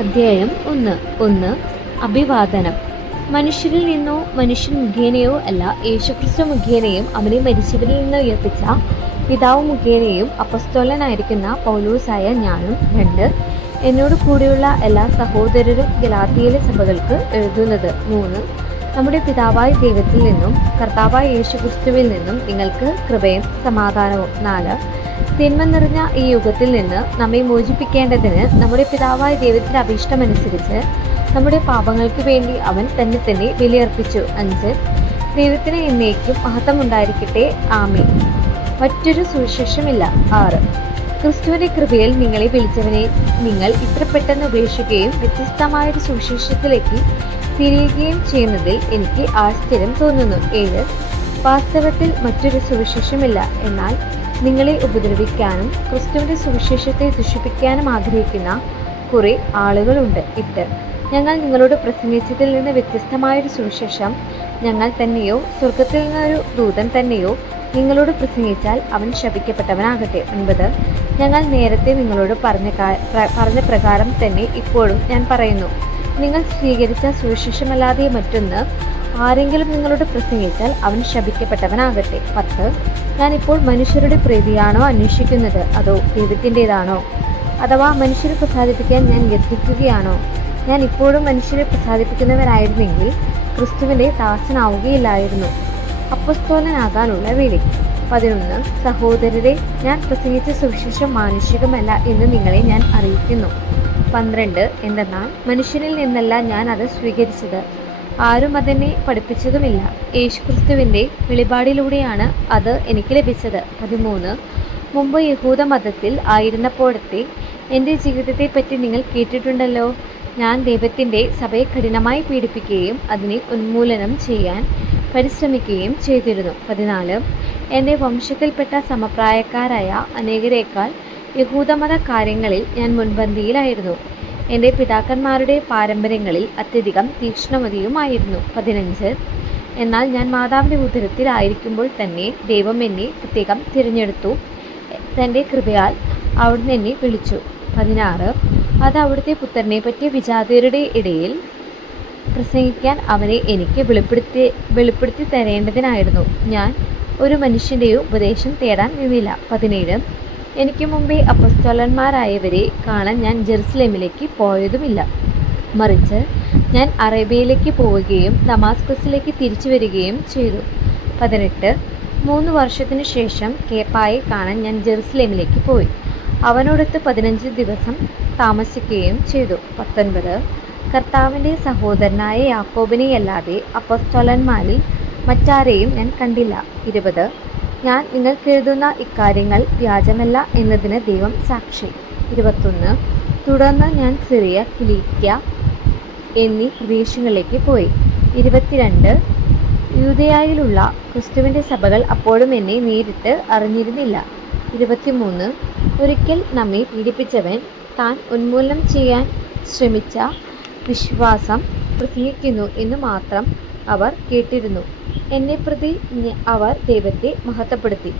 അധ്യായം 1 അഭിവാദനം. മനുഷ്യരിൽ നിന്നോ മനുഷ്യൻ മുഖേനയോ അല്ല, യേശുക്രിസ്തു മുഖേനയും അവനെ മരിച്ചവരിൽ നിന്ന് ഉയർപ്പിച്ച പിതാവ് മുഖേനയും അപ്പസ്തോലനായിരിക്കുന്ന പൗലോസായ ഞാനും 2 എന്നോട് കൂടെയുള്ള എല്ലാ സഹോദരരും ഗലാത്യയിലെ സഭകൾക്ക് എഴുതുന്നത്. 3 നമ്മുടെ പിതാവായ ദൈവത്തിൽ നിന്നും കർത്താവായ യേശുക്രിസ്തുവിൽ നിന്നും നിങ്ങൾക്ക് കൃപയും സമാധാനവും. 4 തിന്മ നിറഞ്ഞ ഈ യുഗത്തിൽ നിന്ന് നമ്മെ മോചിപ്പിക്കേണ്ടതിന് നമ്മുടെ പിതാവായ ദൈവത്തിന്റെ അഭീഷ്ടമനുസരിച്ച് നമ്മുടെ പാപങ്ങൾക്ക് വേണ്ടി അവൻ തന്നെ ബലിയർപ്പിച്ചു. 5 ദൈവത്തിന് എന്നേക്കും മഹത്വം ഉണ്ടായിരിക്കട്ടെ. ആമേൻ. മറ്റൊരു സുവിശേഷമില്ല. 6 ക്രിസ്തുവിന്റെ കൃപയിൽ നിങ്ങളെ വിളിച്ചവനെ നിങ്ങൾ ഇത്ര പെട്ടെന്ന് ഉപേക്ഷിക്കുകയും വ്യത്യസ്തമായൊരു സുവിശേഷത്തിലേക്ക് തിരിയുകയും ചെയ്യുന്നതിൽ എനിക്ക് ആശ്ചര്യം തോന്നുന്നു. 7 വാസ്തവത്തിൽ മറ്റൊരു സുവിശേഷമില്ല, എന്നാൽ നിങ്ങളെ ഉപദ്രവിക്കാനും ക്രിസ്തുവിന്റെ സുവിശേഷത്തെ ദുഷിപ്പിക്കാനും ആഗ്രഹിക്കുന്ന കുറെ ആളുകളുണ്ട്. 8 ഞങ്ങൾ നിങ്ങളോട് പ്രസംഗിച്ചതിൽ നിന്ന് വ്യത്യസ്തമായൊരു സുവിശേഷം ഞങ്ങൾ തന്നെയോ സ്വർഗത്തിൽ നിന്നൊരു ദൂതൻ തന്നെയോ നിങ്ങളോട് പ്രസംഗിച്ചാൽ അവൻ ശപിക്കപ്പെട്ടവനാകട്ടെ. 9 ഞങ്ങൾ നേരത്തെ നിങ്ങളോട് പറഞ്ഞ പ്രകാരം തന്നെ ഇപ്പോഴും ഞാൻ പറയുന്നു, നിങ്ങൾ സ്വീകരിച്ച സുവിശേഷമല്ലാതെ മറ്റൊന്ന് ആരെങ്കിലും നിങ്ങളോട് പ്രസംഗിച്ചാൽ അവൻ ശപിക്കപ്പെട്ടവനാകട്ടെ. 10 ഞാനിപ്പോൾ മനുഷ്യരുടെ പ്രീതിയാണോ അന്വേഷിക്കുന്നത്, അതോ ദൈവത്തിൻ്റെതാണോ? അഥവാ മനുഷ്യരെ പ്രസാദിപ്പിക്കാൻ ഞാൻ യത്നിക്കുകയാണോ? ഞാൻ ഇപ്പോഴും മനുഷ്യരെ പ്രസാദിപ്പിക്കുന്നവരായിരുന്നെങ്കിൽ ക്രിസ്തുവിൻ്റെ ദാസനാവുകയില്ലായിരുന്നു. അപ്പസ്തോലനാകാനുള്ള വിളി. 11 സഹോദരരെ, ഞാൻ പ്രസംഗിച്ച സുവിശേഷം മാനുഷികമല്ല എന്ന് നിങ്ങളെ ഞാൻ അറിയിക്കുന്നു. 12 എന്തെന്നാൽ മനുഷ്യനിൽ നിന്നല്ല ഞാൻ അത് സ്വീകരിച്ചത്, ആരും അതെന്നെ പഠിപ്പിച്ചതുമില്ല, യേശുക്രിസ്തുവിൻ്റെ വെളിപാടിലൂടെയാണ് അത് എനിക്ക് ലഭിച്ചത്. 13 മുമ്പ് യഹൂദ മതത്തിൽ ആയിരുന്നപ്പോഴത്തെ എൻ്റെ ജീവിതത്തെപ്പറ്റി നിങ്ങൾ കേട്ടിട്ടുണ്ടല്ലോ. ഞാൻ ദൈവത്തിൻ്റെ സഭയെ കഠിനമായി പീഡിപ്പിക്കുകയും അതിനെ ഉന്മൂലനം ചെയ്യാൻ പരിശ്രമിക്കുകയും ചെയ്തിരുന്നു. 14 എൻ്റെ വംശത്തിൽപ്പെട്ട സമപ്രായക്കാരായ അനേകരേക്കാൾ യഹൂദമത കാര്യങ്ങളിൽ ഞാൻ മുൻപന്തിയിലായിരുന്നു. എൻ്റെ പിതാക്കന്മാരുടെ പാരമ്പര്യങ്ങളിൽ അത്യധികം തീക്ഷ്ണമതിയുമായിരുന്നു. 15 എന്നാൽ ഞാൻ മാതാവിൻ്റെ ഉദരത്തിലായിരിക്കുമ്പോൾ തന്നെ ദൈവം എന്നെ പ്രത്യേകം തിരഞ്ഞെടുത്തു. തൻ്റെ കൃപയാൽ അവിടുന്ന് എന്നെ വിളിച്ചു. 16 അത് അവിടുത്തെ പുത്രനെ പറ്റിയ വിജാതിയരുടെ ഇടയിൽ പ്രസംഗിക്കാൻ അവനെ എനിക്ക് വെളിപ്പെടുത്തി തരേണ്ടതിനായിരുന്നു. ഞാൻ ഒരു മനുഷ്യൻ്റെയോ ഉപദേശം തേടാൻ നിന്നില്ല. 17 എനിക്ക് മുമ്പേ അപ്പസ്തോലന്മാരായവരെ കാണാൻ ഞാൻ ജെറുസലേമിലേക്ക് പോയതുമില്ല, മറിച്ച് ഞാൻ അറേബ്യയിലേക്ക് പോവുകയും ദമാസ്കസിലേക്ക് തിരിച്ചു വരികയും ചെയ്തു. 18 3 വർഷത്തിനു ശേഷം കേപ്പായെ കാണാൻ ഞാൻ ജെറുസലേമിലേക്ക് പോയി, അവനോടൊത്ത് 15 ദിവസം താമസിക്കുകയും ചെയ്തു. 19 കർത്താവിൻ്റെ സഹോദരനായ യാക്കോബിനെയല്ലാതെ അപ്പസ്തോലന്മാരിൽ മറ്റാരെയും ഞാൻ കണ്ടില്ല. 20 ഞാൻ നിങ്ങൾക്കെഴുതുന്ന ഇക്കാര്യങ്ങൾ വ്യാജമല്ല എന്നതിന് ദൈവം സാക്ഷി. 21 തുടർന്ന് ഞാൻ സിറിയ, കിലിക്യ എന്നീ പ്രദേശങ്ങളിലേക്ക് പോയി. 22 യൂദയായിലുള്ള ക്രിസ്തുവിൻ്റെ സഭകൾ അപ്പോഴും എന്നെ നേരിട്ട് അറിഞ്ഞിരുന്നില്ല. 23 ഒരിക്കൽ നമ്മെ പീഡിപ്പിച്ചവൻ താൻ ഉന്മൂലനം ചെയ്യാൻ ശ്രമിച്ച വിശ്വാസം പ്രസംഗിക്കുന്നു എന്ന് മാത്രം അവർ കേട്ടിരുന്നു. എന്നെ പ്രതി അവർ ദൈവത്തെ മഹത്വപ്പെടുത്തി.